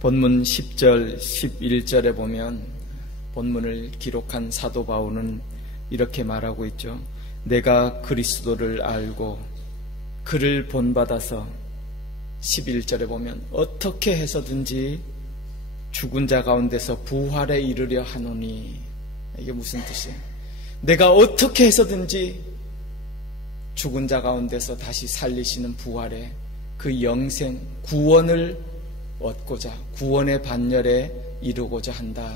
본문 10절, 11절에 보면 본문을 기록한 사도 바울은 이렇게 말하고 있죠. 내가 그리스도를 알고 그를 본받아서 11절에 보면 어떻게 해서든지 죽은 자 가운데서 부활에 이르려 하노니. 이게 무슨 뜻이에요? 내가 어떻게 해서든지 죽은 자 가운데서 다시 살리시는 부활의 그 영생, 구원을 얻고자, 구원의 반열에 이루고자 한다.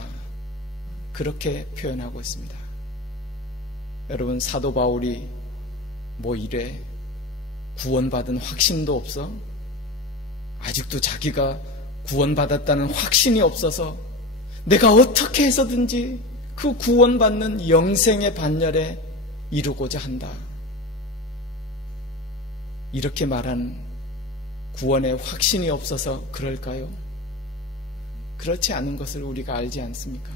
그렇게 표현하고 있습니다. 여러분, 사도 바울이 뭐 이래? 구원받은 확신도 없어? 아직도 자기가 구원받았다는 확신이 없어서 내가 어떻게 해서든지 그 구원받는 영생의 반열에 이루고자 한다. 이렇게 말한 구원의 확신이 없어서 그럴까요? 그렇지 않은 것을 우리가 알지 않습니까?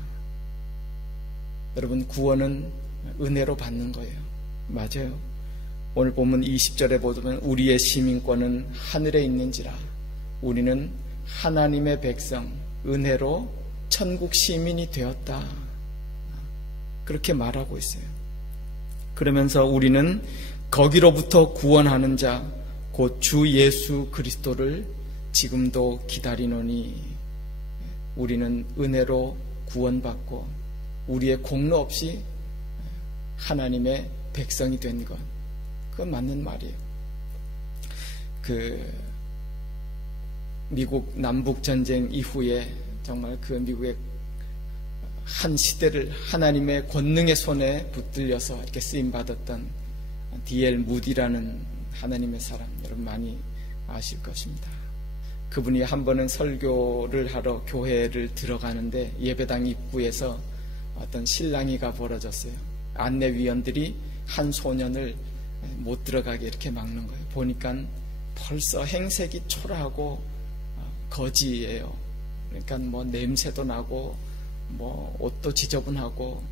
여러분, 구원은 은혜로 받는 거예요. 맞아요. 오늘 본문 20절에 보면 우리의 시민권은 하늘에 있는지라 우리는 하나님의 백성, 은혜로 천국 시민이 되었다. 그렇게 말하고 있어요. 그러면서 우리는 거기로부터 구원하는 자, 곧 주 예수 그리스도를 지금도 기다리노니. 우리는 은혜로 구원받고 우리의 공로 없이 하나님의 백성이 된 것, 그건 맞는 말이에요. 미국 남북전쟁 이후에 정말 그 미국의 한 시대를 하나님의 권능의 손에 붙들려서 이렇게 쓰임받았던 D.L. 무디라는 하나님의 사람, 여러분 많이 아실 것입니다. 그분이 한 번은 설교를 하러 교회를 들어가는데 예배당 입구에서 어떤 실랑이가 벌어졌어요. 안내위원들이 한 소년을 못 들어가게 이렇게 막는 거예요. 보니까 벌써 행색이 초라하고 거지예요. 그러니까 뭐 냄새도 나고 뭐 옷도 지저분하고,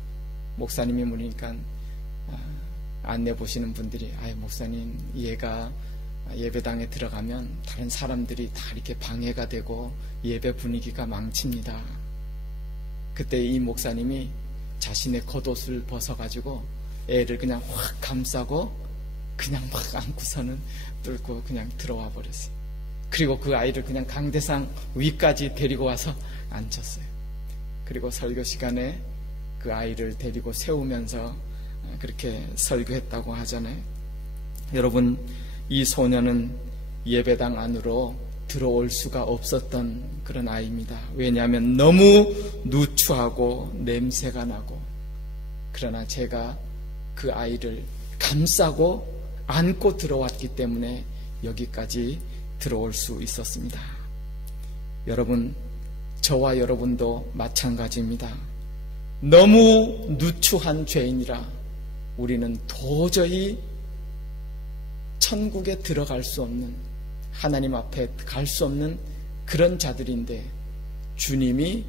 목사님이 물으니까 안내 보시는 분들이 목사님, 얘가 예배당에 들어가면 다른 사람들이 다 이렇게 방해가 되고 예배 분위기가 망칩니다. 그때 이 목사님이 자신의 겉옷을 벗어가지고 애를 그냥 확 감싸고 그냥 막 안고서는 뚫고 그냥 들어와 버렸어요. 그리고 그 아이를 그냥 강대상 위까지 데리고 와서 앉혔어요. 그리고 설교 시간에 그 아이를 데리고 세우면서 그렇게 설교했다고 하잖아요. 여러분, 이 소년은 예배당 안으로 들어올 수가 없었던 그런 아이입니다. 왜냐하면 너무 누추하고 냄새가 나고. 그러나 제가 그 아이를 감싸고 안고 들어왔기 때문에 여기까지 들어올 수 있었습니다. 여러분, 저와 여러분도 마찬가지입니다. 너무 누추한 죄인이라 우리는 도저히 천국에 들어갈 수 없는, 하나님 앞에 갈 수 없는 그런 자들인데 주님이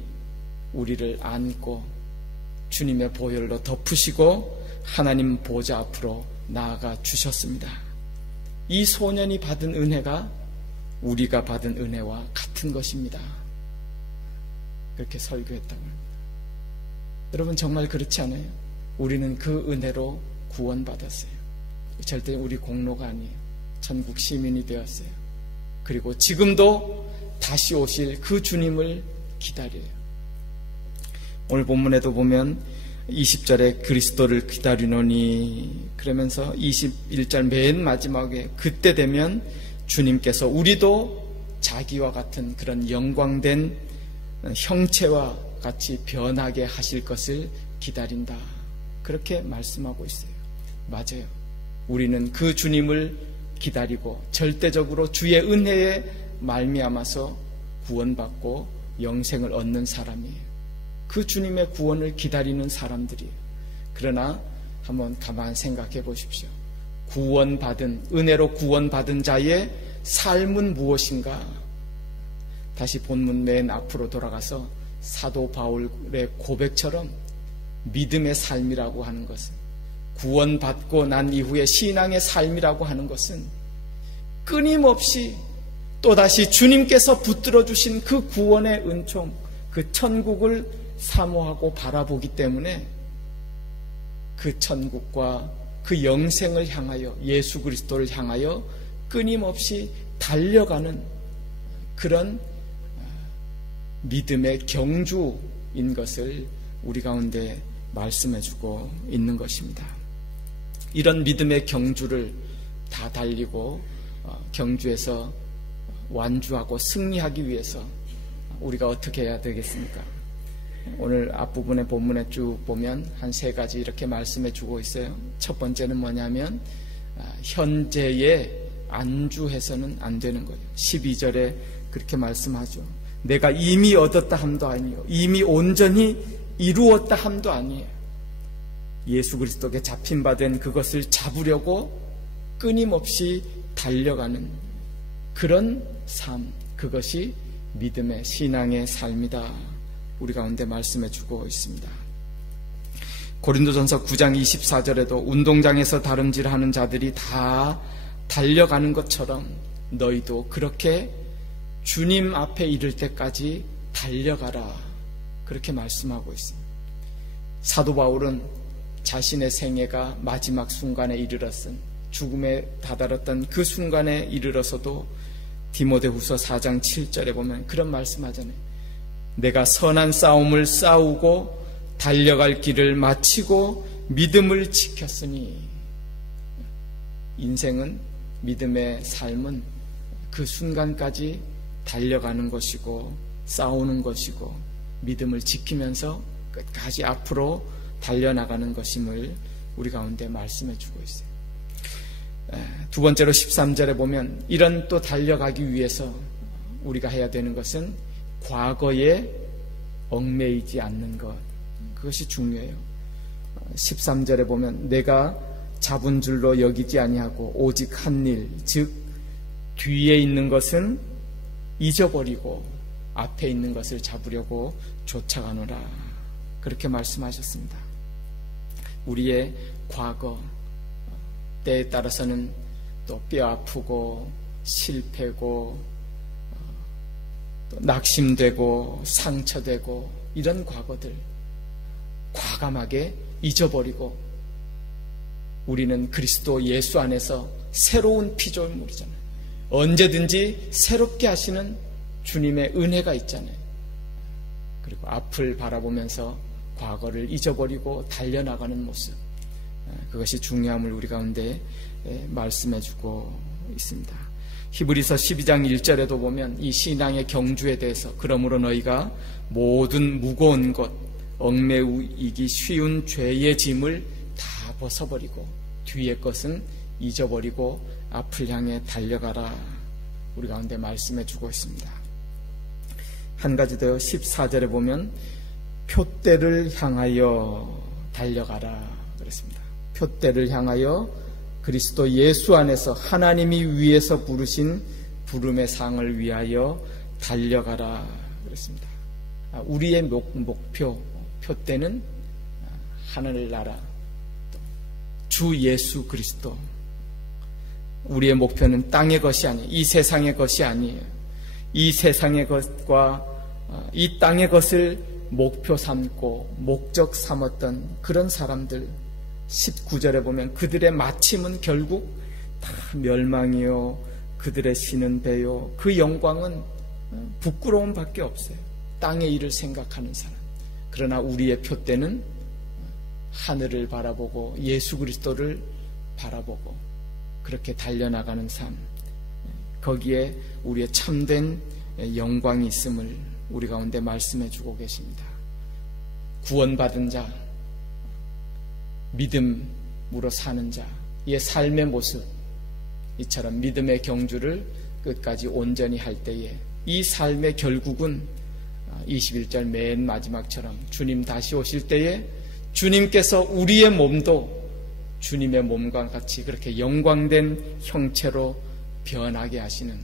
우리를 안고 주님의 보혈로 덮으시고 하나님 보좌 앞으로 나아가 주셨습니다. 이 소년이 받은 은혜가 우리가 받은 은혜와 같은 것입니다. 그렇게 설교했다고 합니다. 여러분, 정말 그렇지 않아요? 우리는 그 은혜로 구원받았어요. 절대 우리 공로가 아니에요. 천국 시민이 되었어요. 그리고 지금도 다시 오실 그 주님을 기다려요. 오늘 본문에도 보면 20절에 그리스도를 기다리노니, 그러면서 21절 맨 마지막에 그때 되면 주님께서 우리도 자기와 같은 그런 영광된 형체와 같이 변하게 하실 것을 기다린다. 그렇게 말씀하고 있어요. 맞아요. 우리는 그 주님을 기다리고 절대적으로 주의 은혜에 말미암아서 구원받고 영생을 얻는 사람이에요. 그 주님의 구원을 기다리는 사람들이에요. 그러나 한번 가만 생각해 보십시오. 구원받은, 은혜로 구원받은 자의 삶은 무엇인가? 다시 본문 맨 앞으로 돌아가서 사도 바울의 고백처럼 믿음의 삶이라고 하는 것은, 구원받고 난 이후에 신앙의 삶이라고 하는 것은 끊임없이 또다시 주님께서 붙들어 주신 그 구원의 은총, 그 천국을 사모하고 바라보기 때문에 그 천국과 그 영생을 향하여, 예수 그리스도를 향하여 끊임없이 달려가는 그런 믿음의 경주인 것을 우리 가운데 말씀해주고 있는 것입니다. 이런 믿음의 경주를 다 달리고 경주에서 완주하고 승리하기 위해서 우리가 어떻게 해야 되겠습니까? 오늘 앞부분의 본문에 쭉 보면 한 3가지 이렇게 말씀해 주고 있어요. 첫 번째는 뭐냐면 현재에 안주해서는 안 되는 거예요. 12절에 그렇게 말씀하죠. 내가 이미 얻었다 함도 아니요, 이미 온전히 이루었다 함도 아니에요. 예수 그리스도께 잡힌 바 된 그것을 잡으려고 끊임없이 달려가는 그런 삶, 그것이 믿음의 신앙의 삶이다, 우리 가운데 말씀해 주고 있습니다. 고린도전서 9장 24절에도 운동장에서 다름질하는 자들이 다 달려가는 것처럼 너희도 그렇게 주님 앞에 이를 때까지 달려가라, 그렇게 말씀하고 있습니다. 사도 바울은 자신의 생애가 마지막 순간에 이르렀은, 죽음에 다다랐던 그 순간에 이르러서도 디모데후서 4장 7절에 보면 그런 말씀하잖아요. 내가 선한 싸움을 싸우고 달려갈 길을 마치고 믿음을 지켰으니. 인생은, 믿음의 삶은 그 순간까지 달려가는 것이고 싸우는 것이고 믿음을 지키면서 끝까지 앞으로 달려나가는 것임을 우리 가운데 말씀해 주고 있어요. 두 번째로 13절에 보면 이런 또 달려가기 위해서 우리가 해야 되는 것은 과거에 얽매이지 않는 것, 그것이 중요해요. 13절에 보면 내가 잡은 줄로 여기지 아니하고 오직 한 일, 즉 뒤에 있는 것은 잊어버리고 앞에 있는 것을 잡으려고 쫓아가노라, 그렇게 말씀하셨습니다. 우리의 과거, 때에 따라서는 또 뼈 아프고 실패고 또 낙심되고 상처되고 이런 과거들 과감하게 잊어버리고 우리는 그리스도 예수 안에서 새로운 피조물이잖아요. 언제든지 새롭게 하시는 주님의 은혜가 있잖아요. 그리고 앞을 바라보면서 과거를 잊어버리고 달려나가는 모습, 그것이 중요함을 우리 가운데 말씀해주고 있습니다. 히브리서 12장 1절에도 보면 이 신앙의 경주에 대해서 그러므로 너희가 모든 무거운 것, 얽매이기 쉬운 죄의 짐을 다 벗어버리고 뒤의 것은 잊어버리고 앞을 향해 달려가라, 우리 가운데 말씀해주고 있습니다. 한 가지 더 14절에 보면 표대를 향하여 달려가라 그랬습니다. 표대를 향하여 그리스도 예수 안에서 하나님이 위에서 부르신 부름의 상을 위하여 달려가라 그랬습니다. 우리의 목표, 표대는 하늘나라, 주 예수 그리스도. 우리의 목표는 땅의 것이 아니에요. 이 세상의 것이 아니에요. 이 세상의 것과 이 땅의 것을 목표 삼고 목적 삼았던 그런 사람들, 19절에 보면 그들의 마침은 결국 다 멸망이요 그들의 신은 배요, 그 영광은 부끄러움 밖에 없어요. 땅의 일을 생각하는 사람. 그러나 우리의 표대는 하늘을 바라보고 예수 그리스도를 바라보고 그렇게 달려나가는 삶, 거기에 우리의 참된 영광이 있음을 우리 가운데 말씀해 주고 계십니다. 구원받은 자, 믿음으로 사는 자의 삶의 모습, 이처럼 믿음의 경주를 끝까지 온전히 할 때에 이 삶의 결국은 21절 맨 마지막처럼 주님 다시 오실 때에 주님께서 우리의 몸도 주님의 몸과 같이 그렇게 영광된 형체로 변하게 하시는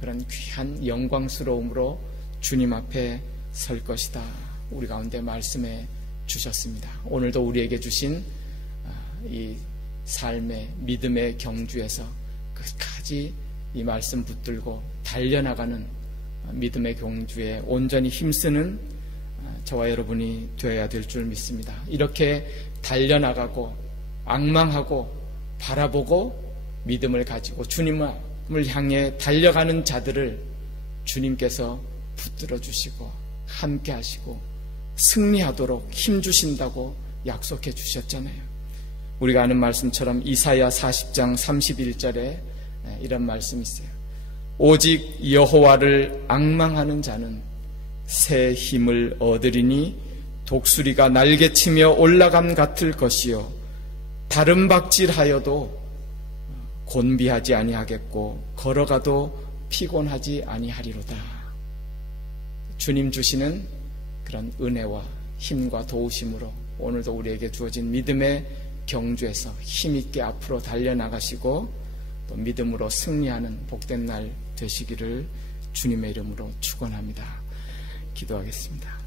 그런 귀한 영광스러움으로 주님 앞에 설 것이다, 우리 가운데 말씀해 주셨습니다. 오늘도 우리에게 주신 이 삶의 믿음의 경주에서 끝까지 이 말씀 붙들고 달려나가는 믿음의 경주에 온전히 힘쓰는 저와 여러분이 되어야 될 줄 믿습니다. 이렇게 달려나가고 앙망하고 바라보고 믿음을 가지고 주님을 향해 달려가는 자들을 주님께서 붙들어 주시고 함께 하시고 승리하도록 힘주신다고 약속해 주셨잖아요. 우리가 아는 말씀처럼 이사야 40장 31절에 이런 말씀이 있어요. 오직 여호와를 앙망하는 자는 새 힘을 얻으리니 독수리가 날개치며 올라감 같을 것이요 다른 박질하여도 곤비하지 아니하겠고 걸어가도 피곤하지 아니하리로다. 주님 주시는 그런 은혜와 힘과 도우심으로 오늘도 우리에게 주어진 믿음의 경주에서 힘있게 앞으로 달려나가시고 또 믿음으로 승리하는 복된 날 되시기를 주님의 이름으로 축원합니다. 기도하겠습니다.